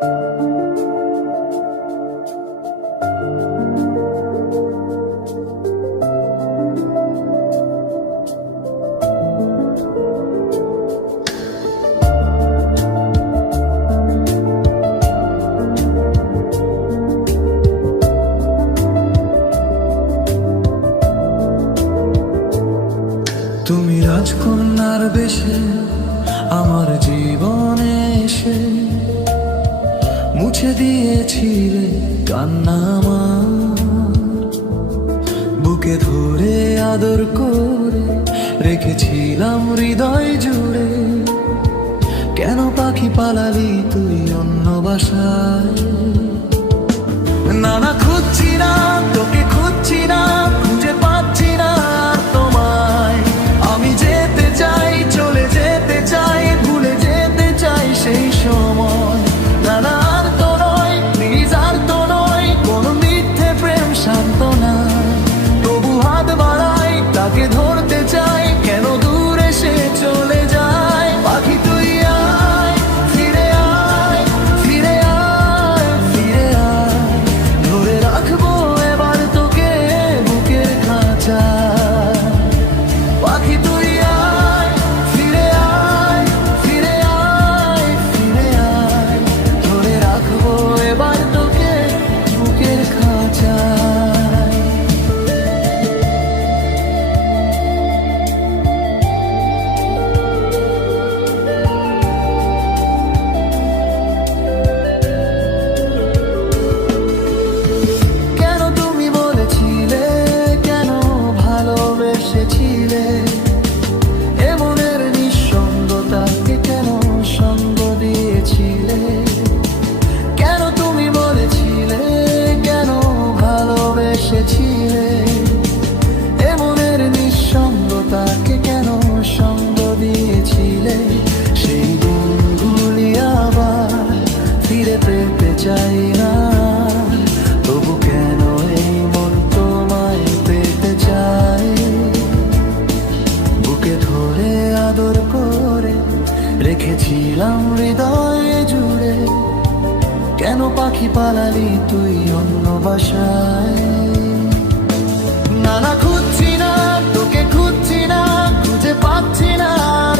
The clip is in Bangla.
তুমি রাজকন্যার বেশে আমার জীবনে এসে মুছে দিয়েছিলে কান্না আমার। বুকে ধরে আদর করে রেখেছিলাম হৃদয় জুড়ে। কেন পাখি পালালি তুই অন্য বাসায়? না না, খুঁজছি না তোকে, খুঁজছি না, খুঁজে পাচ্ছি না তোমায়। আমি যেতে চাই, চলে যেতে চাই, ভুলে যেতে চাই সেই সময়। না না, আর তো নয়, প্লিজ আর তো নয় কোনো মিথ্যে প্রেম সান্ত্বনা। তবু হাত বাড়াই, তাকে ধরতে চাই, কেন দূরে সে চলে যায়। পাখি তুই আয়, ফিরে আয়, ফিরে আয়, ফিরে আয়, ধরে রাখবো এবার তোকে বুকের খাঁচায়। পাখি তুই আয়, ফিরে আয়, ফিরে আয়, ফিরে আয়, ধরে রাখবো এবার তোকে বুকের খাঁচায়। কেন তুমি বলেছিলে, কেন ভালোবেসেছিলে, এ মনের নিঃসঙ্গতাকে কেন সঙ্গ দিয়েছিলে? কেন তুমি বলেছিলে, কেন ভালোবেসেছিলে, এ মনের নিঃসঙ্গতাকে কেন সঙ্গ দিয়েছিলে? সেই দিনগুলি আবার ফিরে পেতে চাই না, তবু কেন এই মন তোমায় পেতে চায়? বুকে ধরে আদর করে রেখেছিলাম হৃদয় জুড়ে। কেন পাখি পালালি তুই অন্য বাসায়? না না, খুঁজছি না তোকে, খুঁজছি না, খুঁজে পাচ্ছি না আর